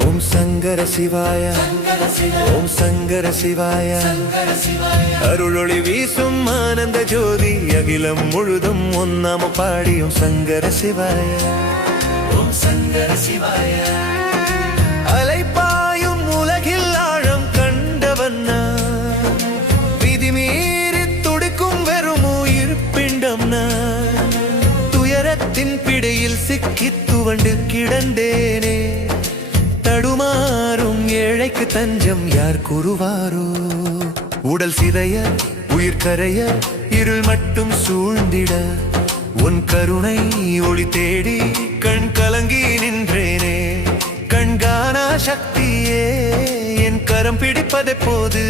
ஓம் சங்கர சிவாய. ஓம் சங்கர சிவாய. அருளொளி வீசும் ஆனந்த ஜோதி அகிலம் முழுதும் ஒன்னாம பாடியும் சங்கர சிவாய. ஓம் சங்கர சிவாய அலைப்பாயும் உலகில் ஆழம் கண்டவன் நான். விதிமீறி துடிக்கும் வெறும் உயிர் பிண்டம் துயரத்தின் பிடியில் சிக்கி துவண்டு கிடந்தேனே. ஏழைக்கு தஞ்சம் யார் கூறுவாரோ? உடல் சிதைய உயிர் கரைய இருள் மட்டும் சூழ்ந்திட உன் கருணை ஒளி தேடி கண் கலங்கி நின்றேனே. கண்காணா சக்தியே என் கரம் பிடிப்பதெப்போது?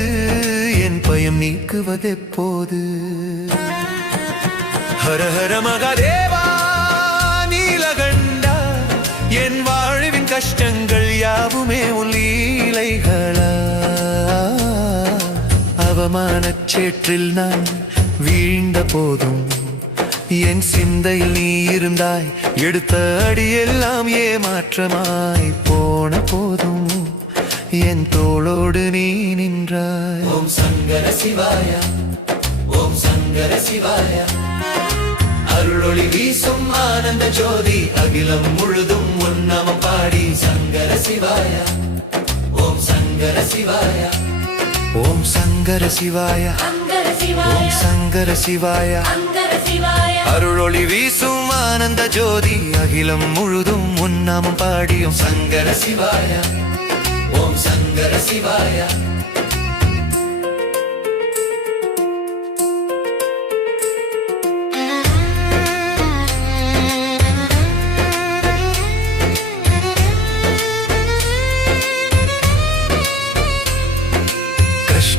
என் பயம் நீக்குவதெப்போது? ஹர ஹர மகாதேவ! அவமானச் சேற்றில் நான் வீழ்ந்த போதும். என் சிந்தையில் நீ இருந்தாய். எடுத்த அடியெல்லாம் ஏமாற்றமாய் போன போதும். என் தோளோடு நீ நின்றாய். ஓம் சங்கர சிவாயா ஓம் சங்கர சிவாயா. அருளொளி வீசும் ஆனந்த ஜோதி அகிலம் முழுதும் உன்னம பாடி. சங்கர சிவாயா ஓம் சங்கர சிவாயா. ஓம் சங்கர சிவாய. ஓம் சங்கர சிவாய. அருளொளி வீசும் ஆனந்த ஜோதி. அகிலம் முழுதும் உன்னாமம் பாடியும். சங்கர சிவாய. ஓம் சங்கர சிவாய.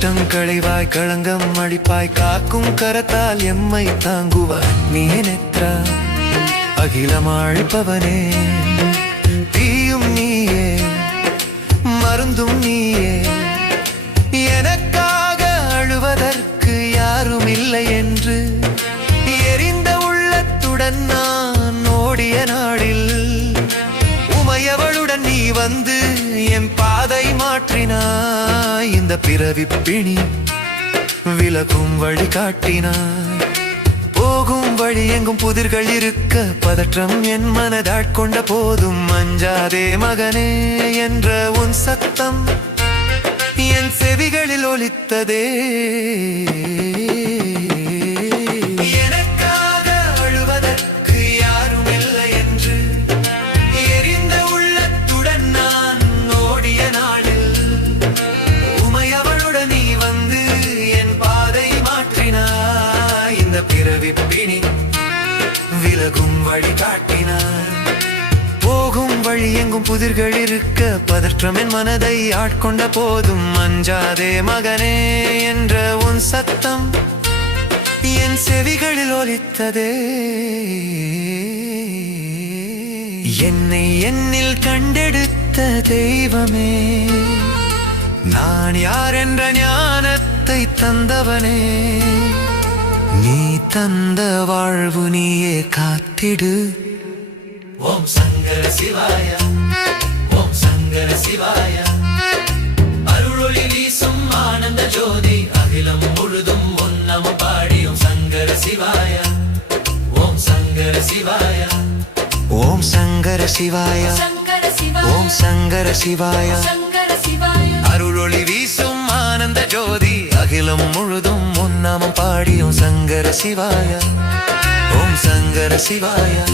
கஷ்டம் கழிவாய் களங்கம் அழிப்பாய் காக்கும் கரத்தால் எம்மை தாங்குவாய். நீ நெத்ரா அகிலம் அழிப்பவனே தீயும் நீயே மருந்தும் நீயே. எனக்காக அழுவதற்கு யாரும் இல்லை என்று எரிந்த உள்ளத்துடன் நான் ஓடிய நாடில் உமையவளுடன் நீ வந்து என் பா மாற்றினாய் இந்த பிறவி பிணி விலகும் வழி காட்டினாய். போகும் வழி எங்கும் புதிர்கள் இருக்க பதற்றம் என் மனதாட்கொண்ட போதும். அஞ்சாதே மகனே என்ற உன் சத்தம் என் செவிகளில் ஒலித்ததே. பிணி விலகும் வழி காட்டினார். போகும் வழி எங்கும் புதிர்கள் இருக்க பதற்றம் என் மனதை ஆட்கொண்ட போதும் அஞ்சாதே மகனே என்ற உன் சத்தம் என் செவிகளில் ஒலித்ததே. என்னை என்னில் கண்டெடுத்த தெய்வமே நான் யார் என்ற ஞானத்தை தந்தவனே. நீ தந்த வாழ்வு நீயே காத்திடு. ஓம் சங்கர சிவாய ஓம் சங்கர சிவாய. அருளொளி வீசும் ஆனந்த ஜோதி அகிலம் முழுதும் ஒன்னம பாடியும் சங்கர சிவாய ஓம் சங்கர சிவாய ஓம் சங்கர சிவாய. ஓம் சங்கர சிவாய. அருளொளி வீசும் ஆனந்த ஜோதி அகிலம் முழுதும் பாடியும் சங்கர சிவாயா. ஓம் சங்கர சிவாயா.